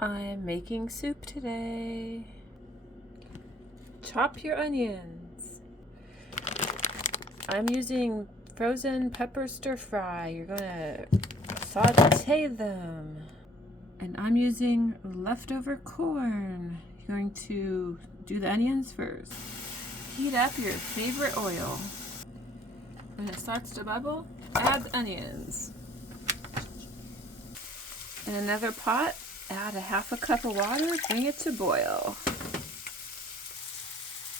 I'm making soup today. Chop your onions. I'm using frozen pepper stir fry. You're gonna saute them. And I'm using leftover corn. You're going to do the onions first. Heat up your favorite oil. When it starts to bubble, add the onions. In another pot, add a half a cup of water, bring it to boil.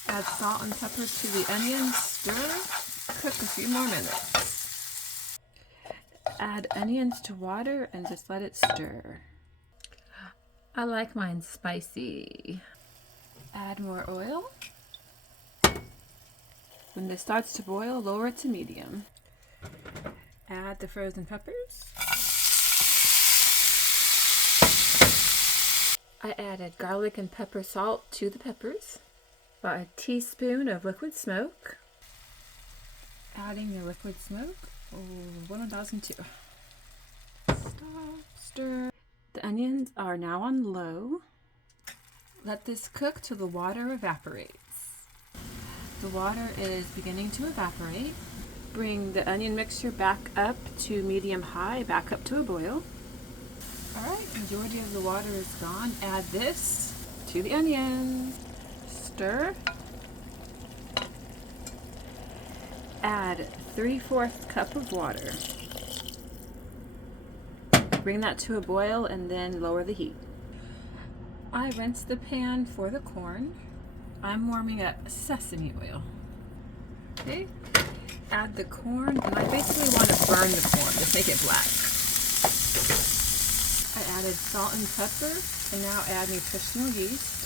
Add salt and pepper to the onions, stir, cook a few more minutes. Add onions to water and just let it stir. I like mine spicy. Add more oil. When this starts to boil, lower it to medium. Add the frozen peppers. I added garlic and pepper salt to the peppers. About a teaspoon of liquid smoke. Adding the liquid smoke. 1002. Stop, stir. The onions are now on low. Let this cook till the water evaporates. The water is beginning to evaporate. Bring the onion mixture back up to medium-high, back up to a boil. Alright, majority of the water is gone. Add this to the onions. Stir. Add 3/4 cup of water. Bring that to a boil and then lower the heat. I rinse the pan for the corn. I'm warming up sesame oil. Okay, add the corn, and I basically want to burn the corn, just make it black. I added salt and pepper, and now add nutritional yeast.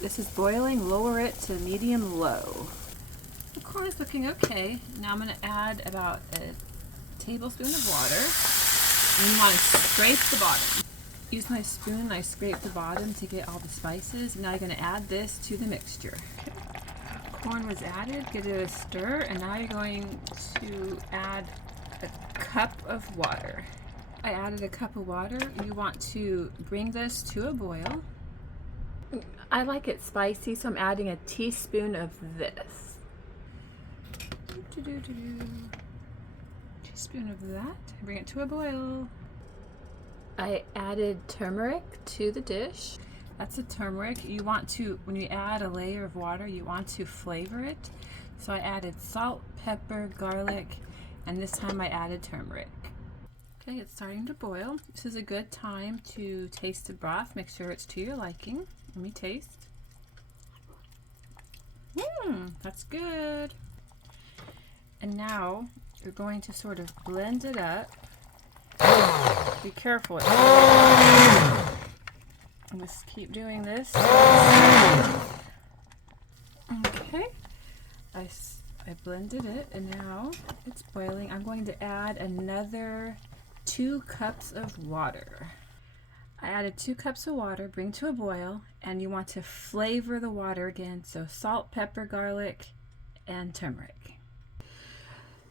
This is boiling, lower it to medium-low. The corn is looking okay. Now I'm going to add about a tablespoon of water, and you want to scrape the bottom. Use my spoon and I scrape the bottom to get all the spices. Now you're going to add this to the mixture. Okay. Corn was added, give it a stir, and now you're going to add a cup of water. I added a cup of water. You want to bring this to a boil. I like it spicy, so I'm adding a teaspoon of this. Teaspoon of that. Bring it to a boil. I added turmeric to the dish. That's a turmeric. You want to, when you add a layer of water, you want to flavor it. So I added salt, pepper, garlic, and this time I added turmeric. Okay, it's starting to boil. This is a good time to taste the broth. Make sure it's to your liking. Let me taste. That's good. And now you're going to sort of blend it up. Be careful. Just keep doing this. Okay. I blended it and now it's boiling. I'm going to add another 2 cups of water. I added 2 cups of water, bring to a boil, and you want to flavor the water again. So salt, pepper, garlic, and turmeric.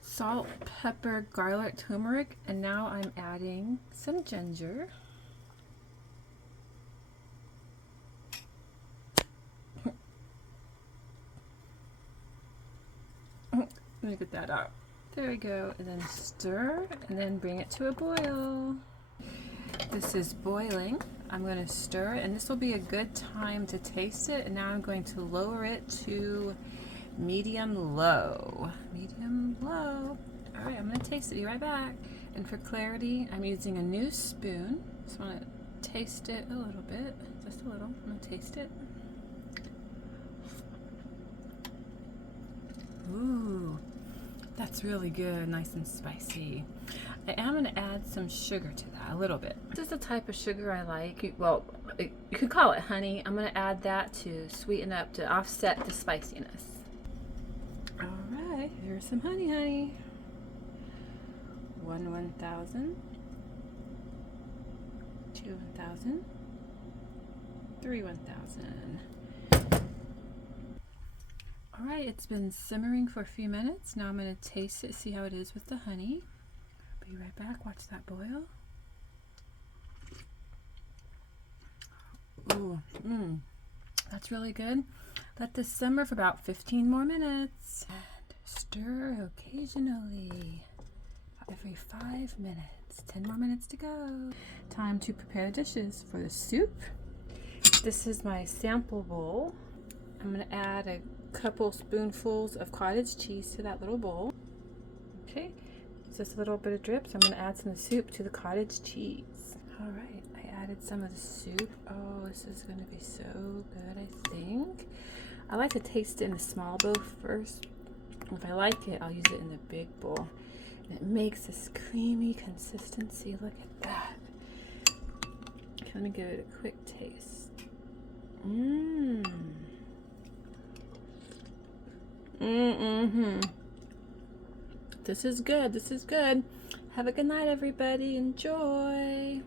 Salt, pepper, garlic, turmeric, and now I'm adding some ginger. Let me get that out. There we go, and then stir, and then bring it to a boil. This is boiling. I'm going to stir it, and this will be a good time to taste it, and now I'm going to lower it to medium-low. Medium-low. All right, I'm going to taste it. Be right back. And for clarity, I'm using a new spoon. Just want to taste it a little bit. Just a little. I'm going to taste it. Ooh, that's really good. Nice and spicy. I am going to add some sugar to that, a little bit. This is the type of sugar I like. Well, you could call it honey. I'm going to add that to sweeten up, to offset the spiciness. All right, here's some honey. 1 1,000, 2 1,000, 3 1,000. All right, it's been simmering for a few minutes. Now I'm going to taste it, see how it is with the honey. Be right back. Watch that boil. Ooh, that's really good. Let this simmer for about 15 more minutes. And stir occasionally every 5 minutes. 10 more minutes to go. Time to prepare the dishes for the soup. This is my sample bowl. I'm going to add a couple spoonfuls of cottage cheese to that little bowl. Okay, just a little bit of drip, so I'm going to add some of the soup to the cottage cheese. All right, I added some of the soup. Oh, this is going to be so good, I think. I like to taste it in the small bowl first. If I like it, I'll use it in the big bowl. And it makes this creamy consistency. Look at that. Okay, let me give it a quick taste. This is good. This is good. Have a good night, everybody. Enjoy.